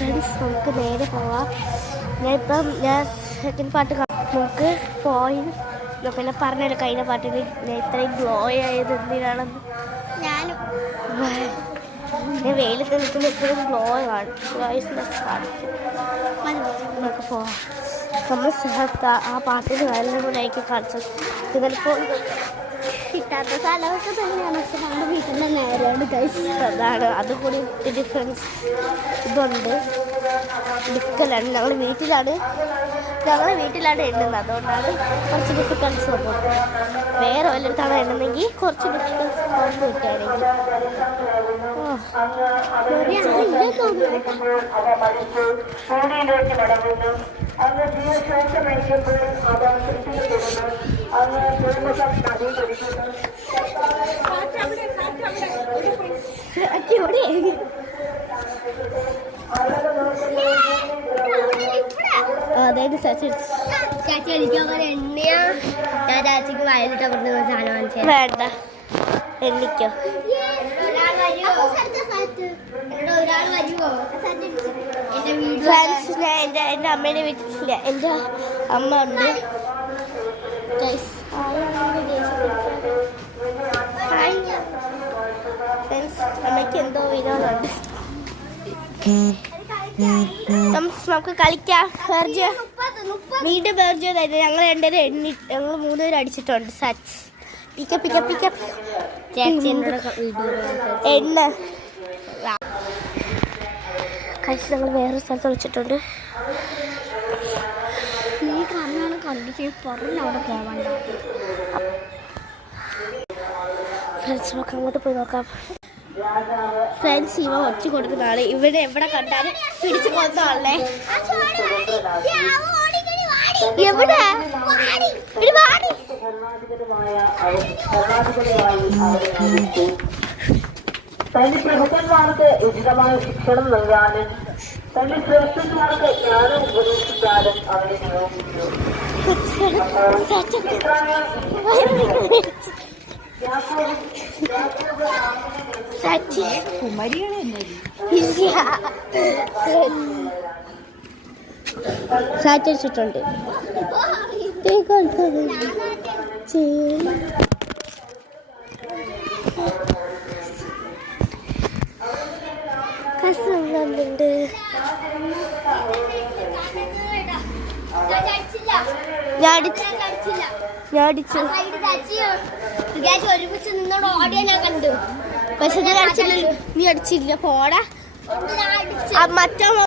Friends നമുക്ക് നേരെ പോവാം. ഞാൻ സെക്കൻഡ് പാട്ട് നമുക്ക് പോയി പിന്നെ പറഞ്ഞല്ലോ കഴിഞ്ഞ പാട്ടിൽ ഞാൻ ഇത്രയും ഗ്ലോ ആയത് എന്തിനാണെന്ന്. ഞാൻ വെയിലത്ത് നിൽക്കുമ്പോൾ ഇപ്പോഴും ഗ്ലോ കാണിക്കും. നമുക്ക് പോവാം. നമ്മൾ ആ പാട്ടിന് നല്ല കൂടെ ആയിരിക്കും കളിച്ചത്. ചിലപ്പോൾ കിട്ടാത്ത സ്ഥലമൊക്കെ തന്നെയാണ്. പക്ഷെ നമ്മുടെ വീട്ടിൽ നിന്ന് നേരെയാണ് കഴിച്ചത്. അതാണ് അതുകൂടി ഡിഫറൻസ് ഇതുണ്ട്. ഡിഫിക്കലാണ്. ഞങ്ങളുടെ വീട്ടിലാണ് എണ്ണുന്നത്. അതുകൊണ്ടാണ് കുറച്ച് ഡിഫിക്കൽസ് വന്നത്. വേറെ വല്ലയിടത്താണ് എണ്ണുന്നെങ്കിൽ കുറച്ച് ഡിഫിക്കൽസ് കൊണ്ട് കിട്ടുകയാണെങ്കിൽ. അതായത് ചാച്ചി എനിക്കങ്ങനെ എണ്ണയാ. ഞാൻ ചാച്ചിക്ക് വയലിട്ട് കൊടുത്ത സാധനം വാങ്ങിച്ചത്. വേണ്ട എണ്ണിക്കോ. ഫ്രണ്ട്സ് ഞാൻ എൻ്റെ അമ്മേൻ്റെ വീട്ടിലില്ല. എൻ്റെ അമ്മ ഉണ്ട്. അമ്മയ്ക്ക് എന്തോ വിനോദമുണ്ട്. നമുക്ക് കളിക്കാം. വീണ്ടും ബെർജോ തരുന്നത്. ഞങ്ങൾ രണ്ടുപേരും ഞങ്ങൾ 3 പേര് അടിച്ചിട്ടുണ്ട്. സച്ച് എണ്ണ കഴിച്ച് ഞങ്ങൾ വേറൊരു സ്ഥലത്ത് വിളിച്ചിട്ടുണ്ട്. നീ കാരണം കണ്ടിച്ച് പുറന്നവിടെ പോവാണ്ട. ഫ്രണ്ട്സ് നമുക്ക് അങ്ങോട്ട് പോയി നോക്കാം. ഫ്രണ്ട്സ് ഇവ ഒച്ച കൊടുക്കുന്ന ആള് ഇവിടെ എവിടെ കണ്ടാലും പിടിച്ചു കൊന്ന ആളെ. എവിടെ തന്റെ പ്രഭുക്കന്മാർക്ക് ഉചിതമായ ശിക്ഷണം നൽകാനും തന്റെ ശ്രേഷ്ഠന്മാർക്ക് ജ്ഞാനം ഉപദേശിക്കാനും അവരെ നിയോഗിച്ചു. സാറ്റടിച്ചിട്ടുണ്ട്. കസുണ്ട്. ഞാൻ അടിച്ചു. ഒരുമിച്ച് നിന്നോട് ഓടിയാ ഞാൻ കണ്ടു. പക്ഷെ ഞാൻ അടിച്ചില്ല. നീ അടിച്ചില്ല. പോടാ. മറ്റോ